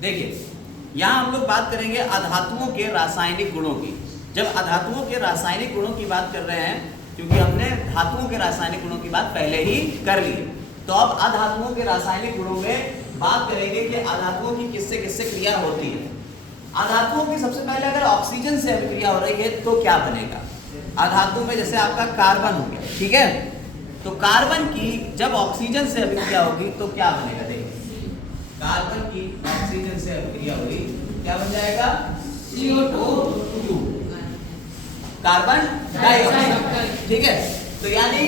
देखिए यहाँ हम लोग बात करेंगे अधातुओं के रासायनिक गुणों की। जब अधातुओं के रासायनिक गुणों की बात कर रहे हैं, क्योंकि हमने धातुओं के रासायनिक गुणों की बात पहले ही कर ली है, तो अब अधातुओं के रासायनिक गुणों में बात करेंगे कि अधातुओं की किससे किससे क्रिया होती है। अधातुओं की सबसे पहले अगर ऑक्सीजन से अभिक्रिया हो रही है तो क्या बनेगा। अधातु में जैसे आपका कार्बन हो गया, ठीक है, तो कार्बन की जब ऑक्सीजन से अभिक्रिया होगी तो क्या बनेगा। देखिए कार्बन की ऑक्सीजन से अभिक्रिया होगी, क्या बन जाएगा, CO2, कार्बन डाइऑक्साइड। ठीक है, तो यानी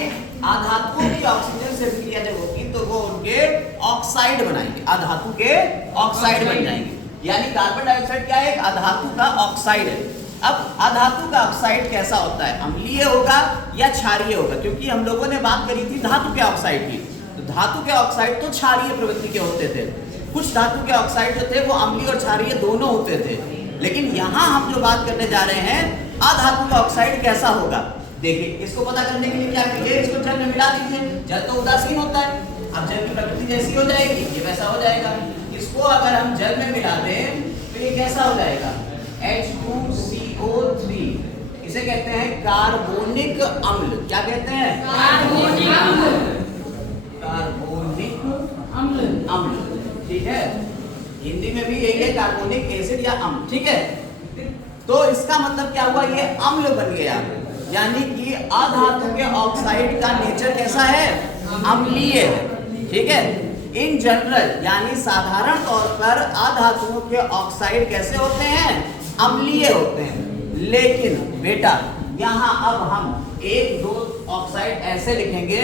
अधातुओं की ऑक्सीजन से अभिक्रिया जब होगी तो वो उनके ऑक्साइड बनाएंगे, अधातु के ऑक्साइड बन जाएंगे। यानी कार्बन डाइऑक्साइड क्या है, एक अधातु का ऑक्साइड है। अब अधातु का ऑक्साइड कैसा होता है, अम्लीय होगा या क्षारीय होगा, क्योंकि हम लोगों ने बात करी थी धातु के ऑक्साइड की। तो धातु के ऑक्साइड तो क्षारीय प्रवृत्ति के होते थे, कुछ धातु के ऑक्साइड जो थे वो अम्लीय और क्षारीय दोनों होते थे। लेकिन यहाँ हम जो बात करने जा रहे हैं अधातु का ऑक्साइड कैसा होगा। देखिए इसको पता करने के लिए क्या कीजिए, इसको जल में मिला दीजिए। जल तो उदासीन होता है, अब जल की प्रकृति जैसी हो जाएगी, ये वैसा हो जाएगा। इसको अगर हम जल में मिला दें तो ये कैसा हो जाएगा, H2CO3। इसे कहते हैं कार्बोनिक अम्ल। क्या कहते हैं, कार्बोनिक अम्ल, कार्बोनिक अम्ल। ठीक है, हिंदी में भी यही है, कार्बोनिक एसिड या अम्ल। ठीक है, तो इसका मतलब क्या हुआ, ये अम्ल बन गया। यानी कि अधातु के ऑक्साइड का नेचर कैसा है, अम्लीय है। ठीक है, इन जनरल यानी साधारण तौर पर अधातुओं के ऑक्साइड कैसे होते हैं, अम्लीय होते हैं। लेकिन बेटा यहाँ अब हम एक दो ऑक्साइड ऐसे लिखेंगे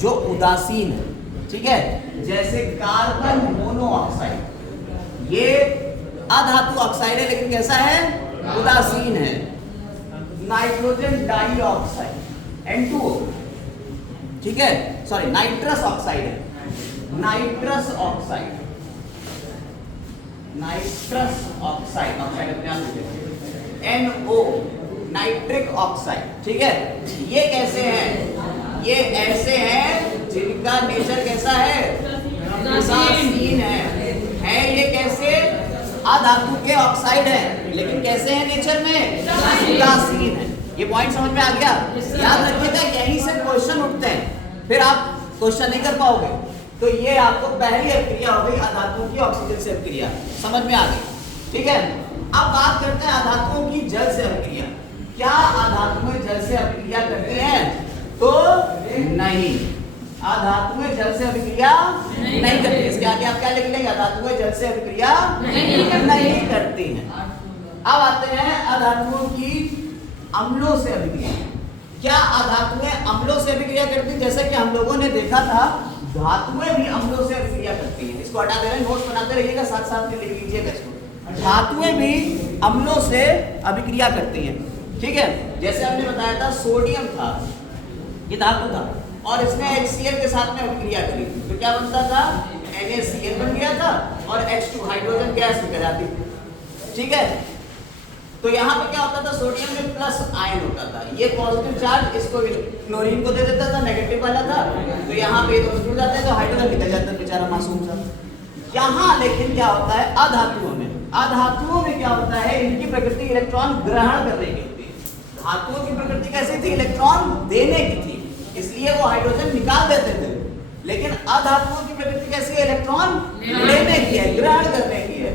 जो उदासीन है। ठीक है, जैसे कार्बन मोनोऑक्साइड, ये अधातु ऑक्साइड है लेकिन कैसा है, उदासीन है। नाइट्रोजन डाइऑक्साइड N2O, ठीक है, सॉरी नाइट्रस ऑक्साइड है, nitrous oxide, nitrous oxide, oxide अपने आप लिखिए, NO नाइट्रिक ऑक्साइड। ठीक है, ये कैसे हैं, ये ऐसे हैं जिनका नेचर कैसा है, उदासीन है ये कैसे, अधातु के ऑक्साइड है लेकिन कैसे हैं नेचर में, उदासीन है। ये पॉइंट समझ में आ गया। याद रखिएगा यहीं से क्वेश्चन उठते हैं, फिर आप क्वेश्चन नहीं कर पाओगे। तो ये आपको पहली अभिक्रिया हो गई अधातुओं की ऑक्सीजन से अभिक्रिया, समझ में आ गई। ठीक है, अब बात करते हैं अधातुओं की जल से अभिक्रिया। क्या अधातुएं जल से अभिक्रिया करती हैं, तो नहीं, अधातुएं जल से अभिक्रिया नहीं करती। इसके आगे आप क्या लिख लेंगे, अधातुएं जल से अभिक्रिया नहीं करती हैं। अब आते हैं अधातुओं की अम्लों से अभिक्रिया। क्या अधातुएं अम्लों से अभिक्रिया करती हैं, जैसे कि हम लोगों ने देखा था धातुएं भी अम्लों से अभिक्रिया करती हैं। इसको हटा दे रहे हैं, नोट्स बनाते रहिएगा, साथ साथ में लिख लीजिएगा इसको। धातुएं भी अम्लों से अभिक्रिया करती हैं। ठीक है, जैसे हमने बताया था सोडियम था, ये धातु था और इसने HCl के साथ में अभिक्रिया करी तो क्या बनता था, NaCl बन गया था और H2 हाइड्रोजन गैस निकल जाती। ठीक है, तो यहाँ पे क्या होता था, सोडियम में प्लस आयन होता था, ये पॉजिटिव चार्ज इसको क्लोरीन को दे देता था, नेगेटिव वाला था, तो यहाँ पे दोनों जुड़ जाते हैं तो हाइड्रोजन निकल जाता है, बेचारा मासूम सा। यहाँ लेकिन क्या होता है, अधातुओं में क्या होता है, इनकी प्रकृति इलेक्ट्रॉन ग्रहण करने की होती है। धातुओं की प्रकृति कैसी थी, इलेक्ट्रॉन देने की थी, इसलिए वो हाइड्रोजन निकाल देते थे। लेकिन अधातुओं की प्रकृति कैसी है, इलेक्ट्रॉन लेने की है, ग्रहण करने की है,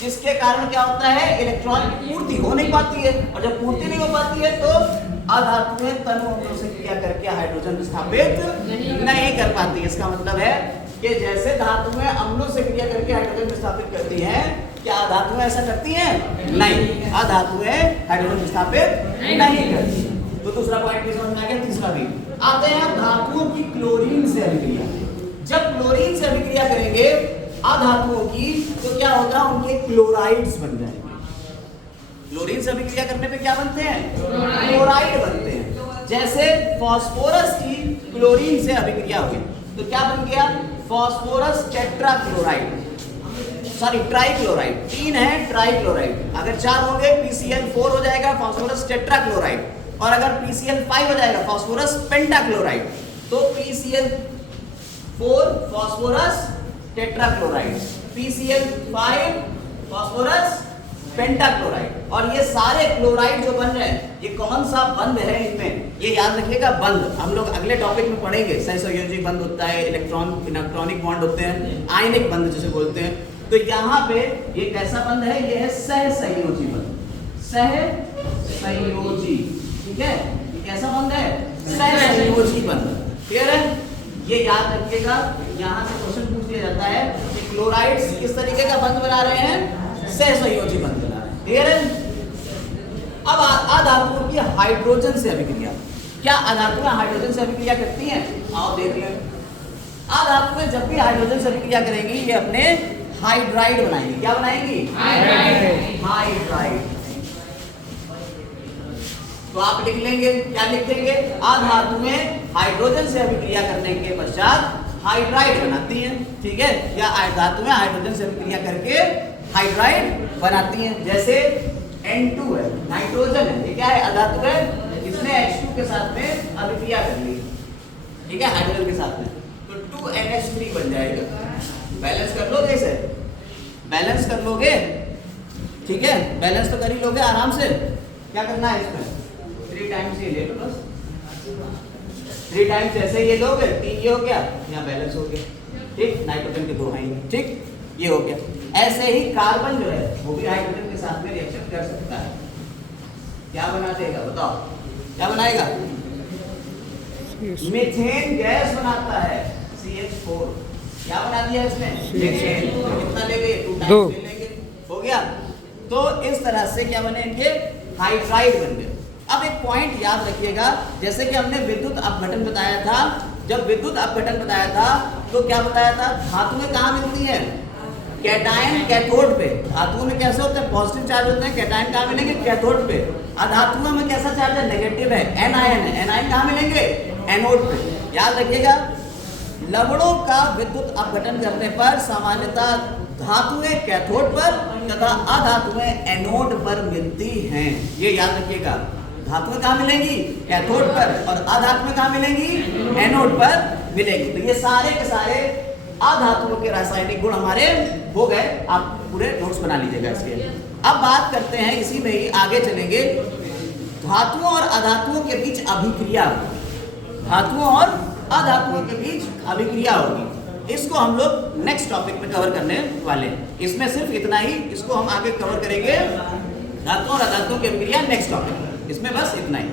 जिसके कारण क्या होता है, इलेक्ट्रॉन की पूर्ति हो नहीं पाती है। और जब पूर्ति नहीं हो पाती है तो अधातुएं तनु अम्लों से क्रिया करके हाइड्रोजन विस्थापित नहीं कर पाती। इसका मतलब है कि जैसे धातुएं अम्लों से क्रिया करके हाइड्रोजन विस्थापित करती हैं, क्या अधातुएं ऐसा करती हैं, नहीं, अधातुएं हाइड्रोजन विस्थापित नहीं करती। तो दूसरा पॉइंट भी समझ में आ गया। तीसरा भी आते हैं धातुओं की क्लोरीन से अभिक्रिया। जब क्लोरीन से अभिक्रिया करेंगे अधातुओं की तो क्या होगा, उनके क्लोराइड्स बन जाएंगे। क्लोरीन से अभिक्रिया करने पे क्या बनते हैं, क्लोराइड बनते हैं। जैसे फास्फोरस की क्लोरीन से अभिक्रिया हुई तो क्या बन गया, फास्फोरस टेट्राक्लोराइड, सॉरी ट्राइक्लोराइड, 3 है ट्राइक्लोराइड। अगर 4 हो गए PCl4 हो जाएगा फास्फोरस टेट्राक्लोराइड, और अगर PCl5 हो जाएगा फास्फोरस पेंटाक्लोराइड। तो PCl4 phosphorus tetrachloride, PCl5 phosphorus pentachloride. और ये सारे क्लोराइड जो बन रहे हैं, ये कौन सा बंध है इनमें, ये याद रखिएगा, बंध। हम लोग अगले टॉपिक में पढ़ेंगे, सहसंयोजी बंध होता है, इलेक्ट्रॉनिक बॉन्ड होते हैं, आयनिक बंध जिसे बोलते हैं। तो यहाँ पे ये कैसा बंध है, ये है सहसंयोजी बंध, सहसंयोजी, ठीक है। ये कैसा बंध है, सहसंयोजी बंध, क्लियर है। ये याद रखिएगा, यहाँ से क्वेश्चन पूछ लिया जाता है कि क्लोराइड्स किस तरीके का बंध बना रहे हैं, सहसंयोजी बंध बना रहे हैं, क्लियर है। अब अधातुओं की हाइड्रोजन से अभिक्रिया, क्या अधातुएं हाइड्रोजन से अभिक्रिया करती हैं, आओ देख लें। अधातुएं जब भी हाइड्रोजन से अभिक्रिया करेंगी, ये अपने हाइड्राइड बनाएंगी, क्या बनाएंगी, हाइड्राइड। तो आप लिख लेंगे, क्या लिखेंगे, अधातुएं हाइड्रोजन से अभिक्रिया करने के पश्चात हाइड्राइड बनाती हैं, ठीक है, या धातुएं हाइड्रोजन से अभिक्रिया करके हाइड्राइड बनाती हैं। जैसे N2 है, नाइट्रोजन है, ये क्या है, अधातु है, इसने H2 के साथ में अभिक्रिया कर ली, ठीक है, हाइड्रोजन के साथ में, तो 2NH3 बन जाएगा। बैलेंस कर लोगे इसे, बैलेंस कर लोगे, ठीक है, बैलेंस तो कर ही लोगे आराम से। क्या करना है इसमें, 3 टाइम्स ये ले लो बस, 3 टाइम्स ऐसे ये लोगे, 3 ये हो गया, यहाँ बैलेंस हो गया, ठीक, नाइट्रोजन के 2 हैं, ठीक, ये हो गया। ऐसे ही कार्बन जो है वो भी हाइड्रोजन के साथ में रिएक्शन कर सकता है, क्या बना देगा बताओ, क्या बनाएगा, मीथेन गैस बनाता है, CH4, क्या बना दिया इसमें, मीथेन। कितना लेंगे, 2 टाइम्स ले लेंगे, हो गया। तो इस तरह से क्या बने, इनके हाइड्राइड बन गए। अब एक पॉइंट याद रखिएगा, जैसे कि हमने विद्युत अपघटन बताया था, जब विद्युत अपघटन बताया था तो क्या बताया था, धातुएं कहाँ मिलती हैं, कैटायन कैथोड पे। धातुओं में कैसे होते हैं, पॉजिटिव चार्ज होते हैं, कैटायन कहाँ मिलेंगे, कैथोड पे। अधातुओं में कैसा चार्ज है, नेगेटिव है, एनायन है, एनायन कहाँ मिलेंगे, एनोड पे। याद रखिएगा, लवणों का विद्युत अपघटन करने पर सामान्यतः धातुएं कैथोड पर तथा अधातुएं एनोड पर मिलती हैं, ये याद रखिएगा। धातुएं कहाँ मिलेंगी, कैथोड पर, और अधातुएं कहाँ मिलेंगी, एनोड पर मिलेंगी। तो ये सारे के सारे अधातुओं के रासायनिक गुण हमारे हो गए, आप पूरे नोट्स बना लीजिएगा इसके। अब बात करते हैं, इसी में ही आगे चलेंगे, धातुओं और अधातुओं के बीच अभिक्रिया, धातुओं और अधातुओं के बीच अभिक्रिया होगी। इसको हम लोग नेक्स्ट टॉपिक में कवर करने वाले हैं। इसमें सिर्फ इतना ही, इसको हम आगे कवर करेंगे, धातुओं और अधातुओं की अभिक्रिया नेक्स्ट टॉपिक, इसमें बस इतना ही।